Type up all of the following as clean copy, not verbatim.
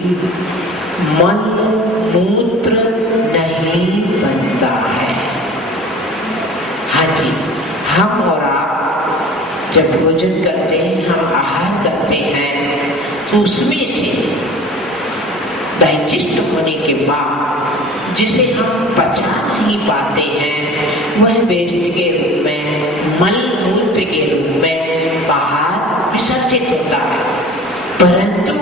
मन मूत्र नहीं बनता है। हाँ जी, हम और आप जब भोजन करते हैं, हम आहार करते हैं, तो उसमें से डाइजेस्ट होने के बाद जिसे हम पचा नहीं पाते हैं, वह वेस्ट के रूप में, मल मूत्र के रूप में बाहर विसर्जित होता है। परंतु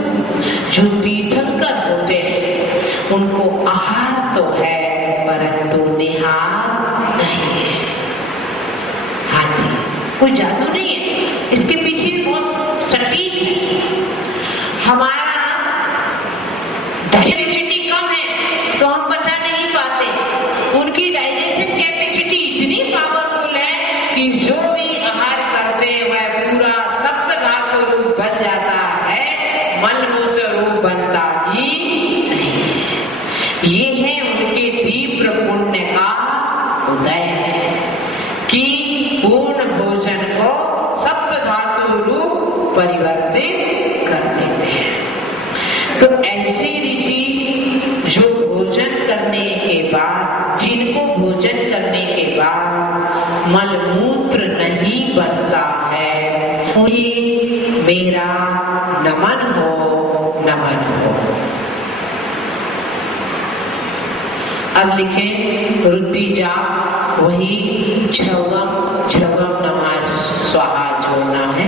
जो तीर्थंकर होते हैं, उनको आहार तो है परंतु निहार नहीं है। हाँ जी, कोई जादू नहीं है, इसके पीछे बहुत सटीक है। हमारा डाइजेसिटी कम है तो हम पचा नहीं पाते, उनकी डाइजेशन कैपेसिटी इतनी पावरफुल है कि जो भी आहार करते हैं वह पूरा सप्त धातु रूप बन जाता है, मल मूत्र रूप बनता ही नहीं। ये है उनके तीव्र पुण्य का उदय है कि पूर्ण भोजन को सप्त धातु रूप परिवर्तित कर देते हैं। तो ऐसे ऋषि जो भोजन करने के बाद, जिनको भोजन करने के बाद मल मूत्र नहीं बनता है, उन्हें मेरा नमन हो, नमन हो। अब लिखें रुद्रीजा, वही छवम छवम नमः स्वाहा जोड़ना है।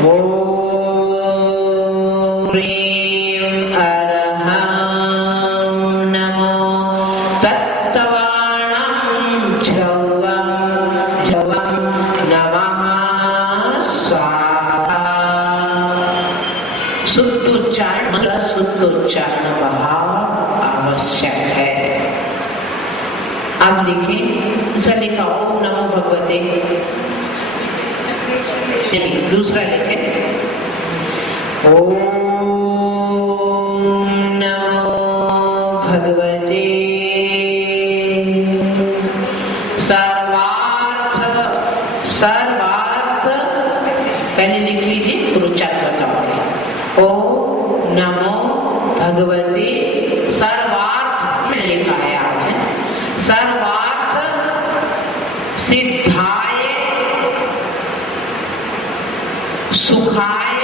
वो शुद्धोच्चारण भाव आवश्यक है। अब लिखें, दूसरा लिखा ओम नमो भगवते, दूसरा लिखें ओम नमो भगवते सर्वार्थ, सर्वार्थ पहले लिख लीजिए, उच्चारण बताओ। ओम नमो भगवते सर्वार्थ से लिखा है आज, सर्वार्थ सिद्धाय सुखाय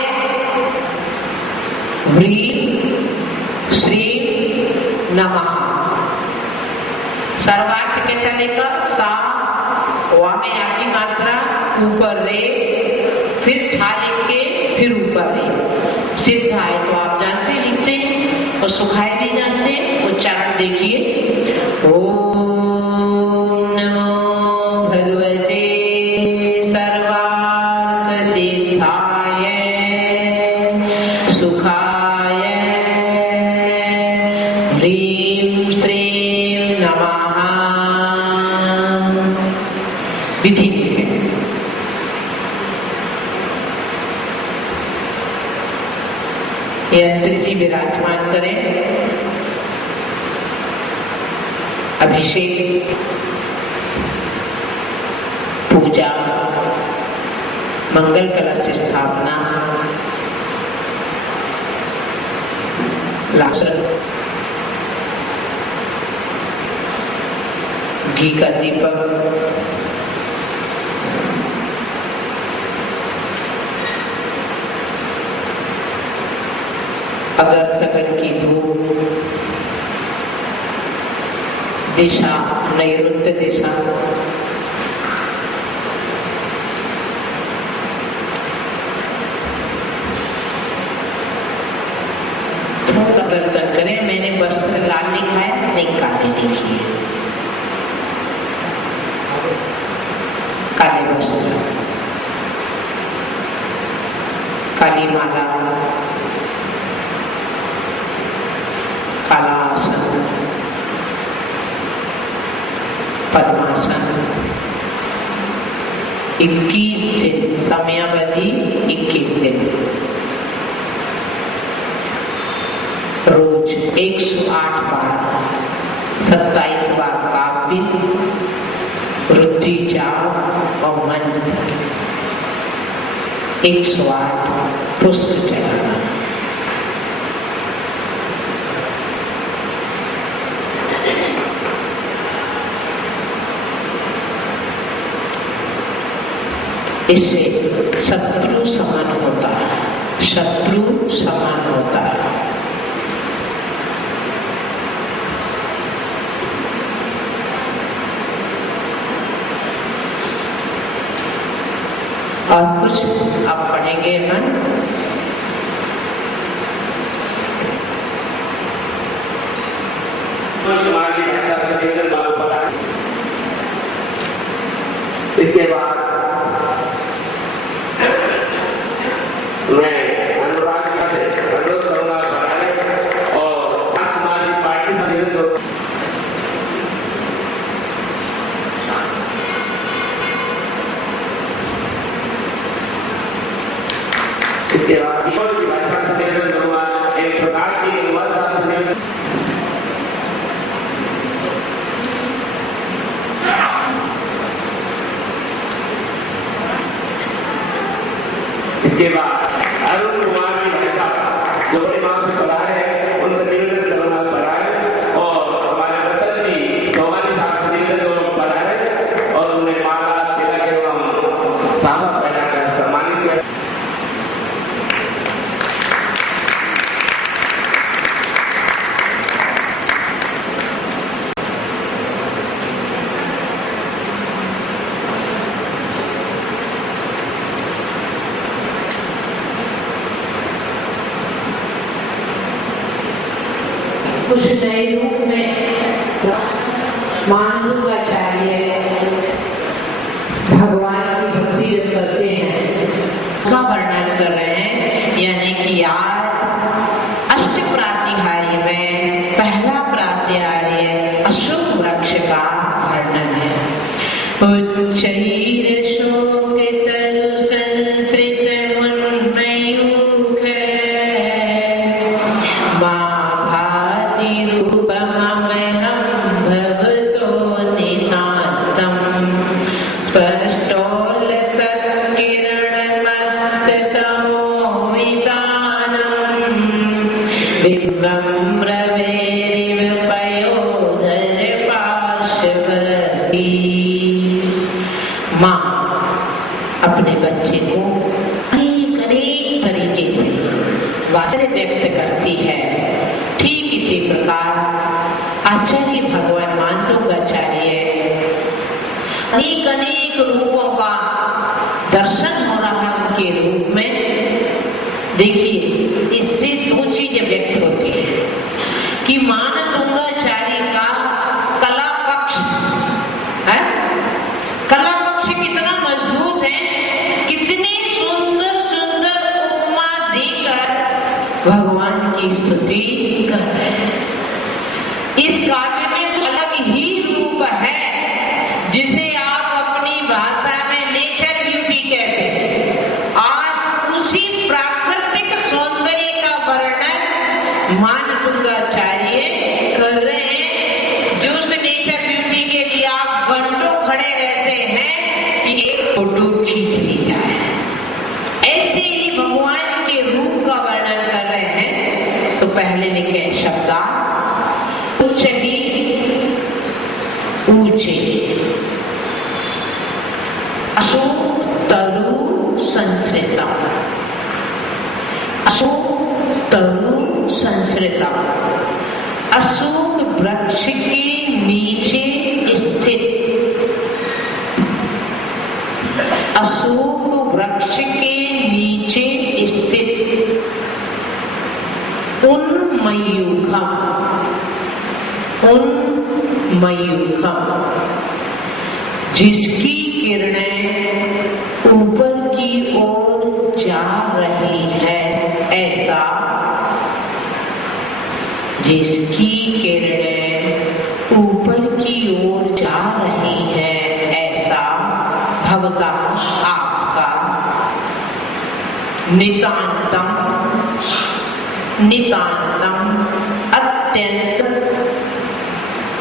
ह्रीं श्रीं नमः। सर्वार्थ कैसा लिखा? सा वा में आ की मात्रा, ऊपर रे, फिर था लिख के फिर ऊपर रे। सिद्धाय तो आप जानते लिखते हैं, और सुखाय भी जानते हैं, उच्चारण देखिए। ओम नमो भगवते सर्वार्थ सिद्धाय सुखाय ह्रीं श्रीं नमः। विधि यंत्री जी विराजमान करें। अभिषेक, पूजा, मंगल कलश स्थापना, लासन, घी का दीपक, अगर तकर की धूप, दिशा नैऋत्य दिशा, थोड़ा कीर्तन करें। मैंने वस्त्र लाल लिखा है, नहीं काले लिखी है, काले वस्त्र, काली माला, काला आसन, पद्मासन। 21 दिन, समयावधि 21 दिन, रोज 108 बार, 27 बार काव्य, रुद्धि जाप और मंत्र, 108 पुष्प चढ़ाना। इससे शत्रु समान होता है, शत्रु समान होता है। और कुछ आप पढ़ेंगे मन इसके बाद मैं अनुराग से अनुरोध करूंगा और समाजवादी पार्टी से इसके बाद ईश्वर की भाषा से निवेदन करूंगा, एक प्रकार की व्यवस्था से निवेदन। इसके बाद अरुण कुमार की भाषा जो इमाम से पढ़ा है उनसे निवेदन करूंगा पढ़ाए, और हमारे बतन की चौहानी साहब से निवेदन करूंगा पढ़ाए और उन्हें माला तिलक एवं साफा पहनाकर सम्मानित किया। कुछ नए रूप में मानवाचार्य भगवान की भक्ति करते हैं, उसका वर्णन कर रहे हैं। यानी कि आज अष्ट प्रातिहार्य में पहला प्रातिहार्य अशोक वृक्ष का वर्णन है। उच्चैर शोकित संसृत उन्मयूख माँ अपने बच्चे को अनेक तरीके से वात्सल्य व्यक्त करती है। ठीक इसी प्रकार आचार्य भगवान मानतोगाचार्य अनेक रूपों का दर्शन हो रहा है उनके रूप में। देखिए, इससे दो चीजें व्यक्त होती है कि मानतोगाचार्य का कला पक्ष है, कला पक्ष कितना मजबूत है, कितनी सुंदर सुंदर उपमा देकर भगवान की स्तुति कर रहे हैं। इस काव्य में तो अलग ही रूप है जिसे आप अपनी भाषा में नेचर ब्यूटी कहते हैं। आज उसी प्राकृतिक सौंदर्य का वर्णन मानतोगाचार्य कर रहे हैं, जो उस नेचर ब्यूटी के लिए आप घंटों खड़े रहते हैं कि एक फोटो खींच ली जाए। ऐसे ही भगवान के रूप का वर्णन कर रहे हैं। तो पहले लिखे शब्दा उच्च ही ऊंचे, अशोक तरु संस्कृता, अशोक तरु संस्कृता, अशोक वृक्ष के नीचे स्थित, अशोक वृक्ष के नीचे स्थित उन्मयूखम, उन्मयूखम जिसकी किरणें ऊपर की ओर जा रही है, ऐसा, जिसकी किरणें ऊपर की ओर जा रही है ऐसा भवता आपका नितांतम, नितांतम अत्यंत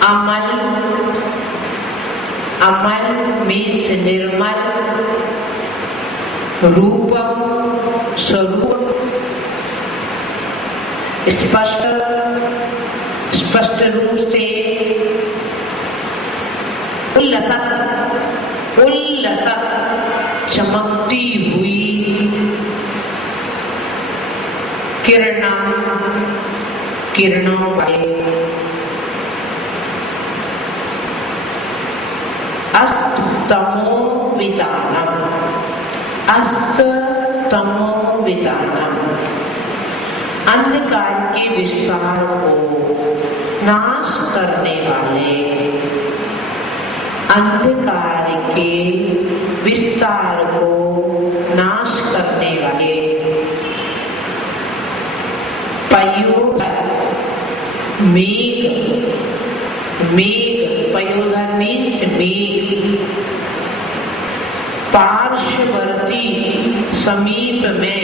अमल, अमल मीन्स निर्मल, रूपम स्वरूप, स्पष्ट स्पष्ट रूप से, उल्लसत उल्लसत चमकती हुई किरणों वाले अस्तमोवितानम अंधकार के विस्तार को नाश करने वाले, अंधकार के विस्तार को नाश करने वाले पयोधर मीन्स मेघ, पार्श्ववर्ती समीप में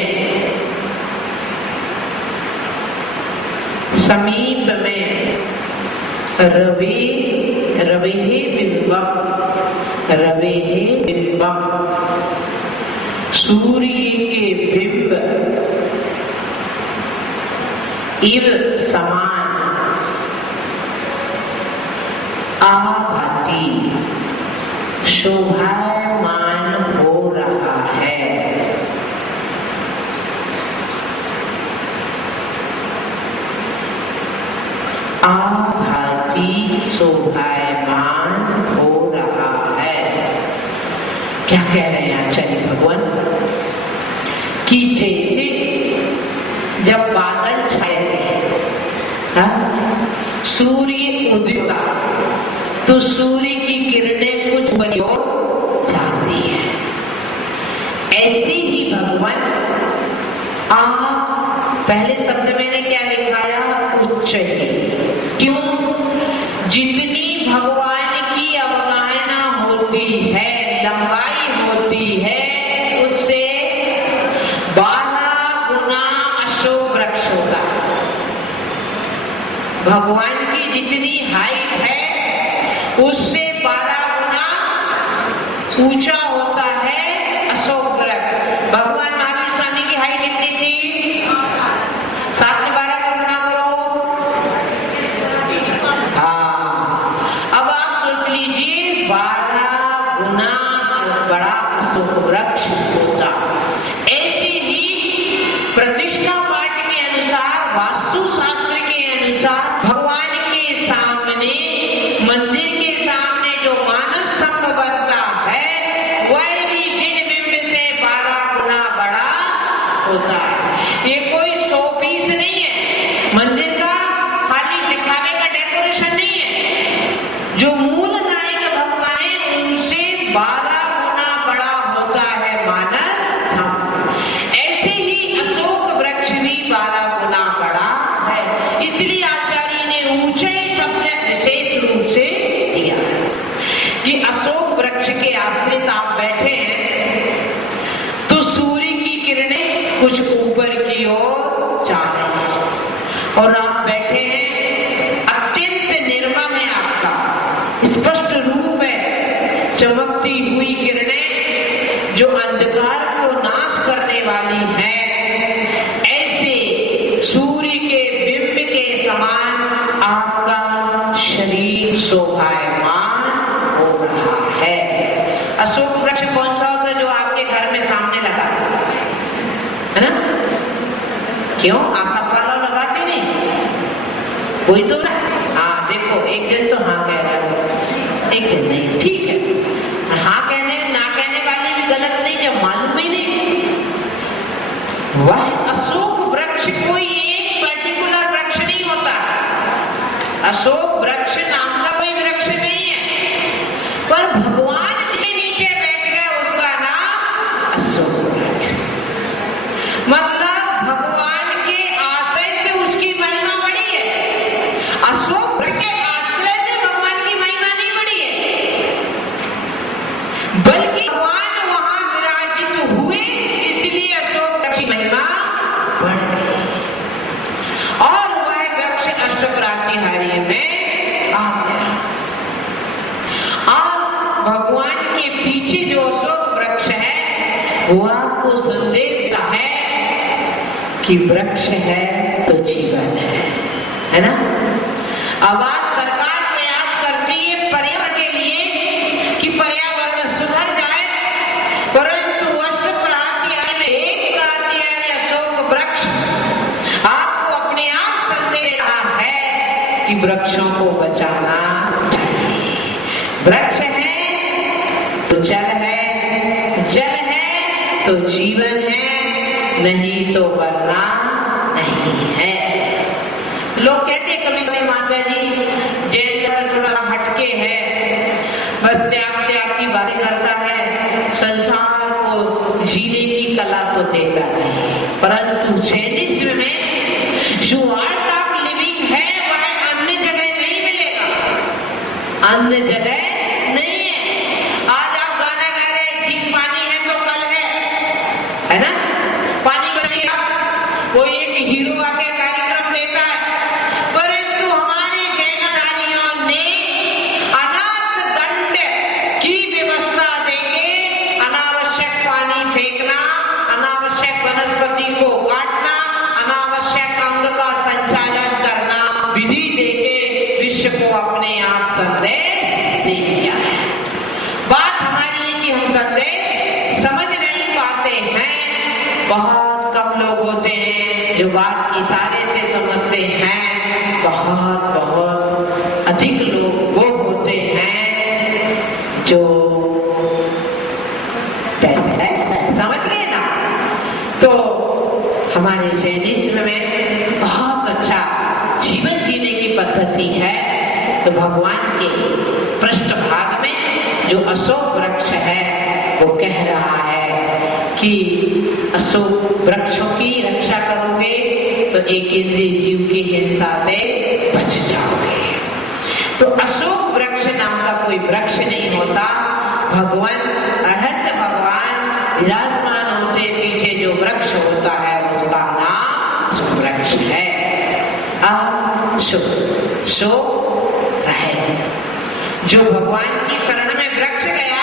रवे बिंबम सूर्य के बिंब इव समान आभाती शोभायमान हो रहा है। आभाती शोभायमान हो रहा है। क्या कह रहे हैं आचार्य भगवान कि जैसे जब बादल छाए थे, सूर्य उदय तो सूर्य की किरणें कुछ बड़ी और जाती है, ऐसे ही भगवान पहले शब्द मैंने क्या लिखाया? उच्च ही। क्यों? जितनी भगवान की अवगाहना होती है, लंबाई होती है, उससे 12 गुना अशोक वृक्ष होता है। भगवान की जितनी हाइट है उससे 12 गुना ऊंचा होता है अशोक वृक्ष। भगवान महावीर स्वामी की हाइट कितनी थी? 7 में 12 का गुना करो। हाँ, अब आप सोच लीजिए 12 गुना बड़ा अशोक वृक्ष होता। ऐसे ही प्रतिष्ठा पाठ के अनुसार, वास्तु शास्त्र के अनुसार भगवान के सामने, मंदिर के सामने जो मानस स्तंभ बनता है वह भी जिन बिंब से 12 गुना बड़ा होता है। ये कोई 100 पीस नहीं है मंदिर का, खाली दिखावे का डेकोरेशन नहीं है। जो मूल नायक भगवान है उनसे 12 गुना बड़ा होता है मानस स्तंभ। ऐसे ही अशोक वृक्ष भी 12 गुना बड़ा है। इसलिए आचार्य ने ऊंचे शब्द विशेष रूप से दिया कि अशोक वृक्ष के आश्रित आप बैठे हैं तो सूर्य की किरणें कुछ ऊपर की ओर जा रही हैं और आप बैठे हैं, अत्यंत निर्मल है आपका, स्पष्ट रूप है, चमकती हुई किरणें जो अंधकार को नाश करने वाली है। ऐसे सूर्य के बिंब के समान आपका शरीर शोभायमान हो रहा है। अशोक वृक्ष कौन सा होता है? जो आपके घर में सामने लगा है ना? क्यों? आशा वाला लगाते नहीं? कोई तो ना? हाँ, देखो एक दिन तो हाँ कह रहा है, एक दिन नहीं। ठीक है, हाँ कहने ना कहने वाले भी गलत नहीं, जब मालूम ही नहीं। वह अशोक वृक्ष कोई एक पर्टिकुलर वृक्ष नहीं होता। अशोक वृक्ष नाम का कोई वृक्ष नहीं है, पर भगवान जिसके नीचे बैठ गए उसका नाम अशोक वृक्ष। मतलब भगवान के आश्रय से उसकी महिमा बढ़ी है। अशोक वृक्ष के आश्रय से भगवान की महिमा नहीं बढ़ी है, बल्कि भगवान वहां विराजित हुए, इसलिए अशोक वृक्ष की महिमा बढ़ गई। और वह वृक्ष अष्टप्रातिहार्य में आ गया। और भगवान के पीछे जो अशोक वृक्ष है वो आपको संदेश देता है कि वृक्ष है तो जीवन है ना? अब आज सरकार प्रयास करती है पर्यावरण के लिए कि पर्यावरण सुधर जाए, परंतु वृक्षों को बचाना चाहिए। वृक्ष है तो जल है, जल है तो जीवन है, नहीं तो वरना नहीं है। लोग कहते कभी कभी माता जी जैन धर्म थोड़ा हटके है, बस त्याग की बातें करता है, संसार को जीने की कला तो देता नहीं। परंतु जैनिज्म में जो आर्ट ऑफ लिविंग है वह अन्य जगह नहीं मिलेगा, अन्य जगह नहीं है। आज आप गाना गा रहे ठीक पानी है तो कल है ना? पानी को नहीं आप कोई एक हीरो आके कार्यक्रम देता है, परंतु हमारी जैनाचार्यों ने अनाथ दंड की व्यवस्था देके अनावश्यक पानी फेंकना, अनावश्यक वनस्पति को काटना, अनावश्यक अंग का संचालन करना विधि देके विश्व को अपने आप संदेश दे दिया है। बात हमारी है कि हम संदेश समझ नहीं पाते हैं। बहुत कम लोग होते हैं जो बात इशारे से समझते हैं, बहुत अधिक लोग वो होते हैं जो समझ गए ना। तो हमारे जैनिज्म में बहुत अच्छा जीवन जीने की पद्धति है। तो भगवान के पृष्ठभाग में जो अशोक वृक्ष है वो कह रहा है कि अशोक वृक्षों की रक्षा करोगे तो एक इंद्रिय जीव की हिंसा से बच जाओगे। तो अशोक वृक्ष नाम का कोई वृक्ष नहीं होता। भगवान अरहत भगवान विराजमान होते पीछे जो वृक्ष होता है उसका नाम वृक्ष है। अशोक शोक रहे। जो भगवान की शरण में वृक्ष गया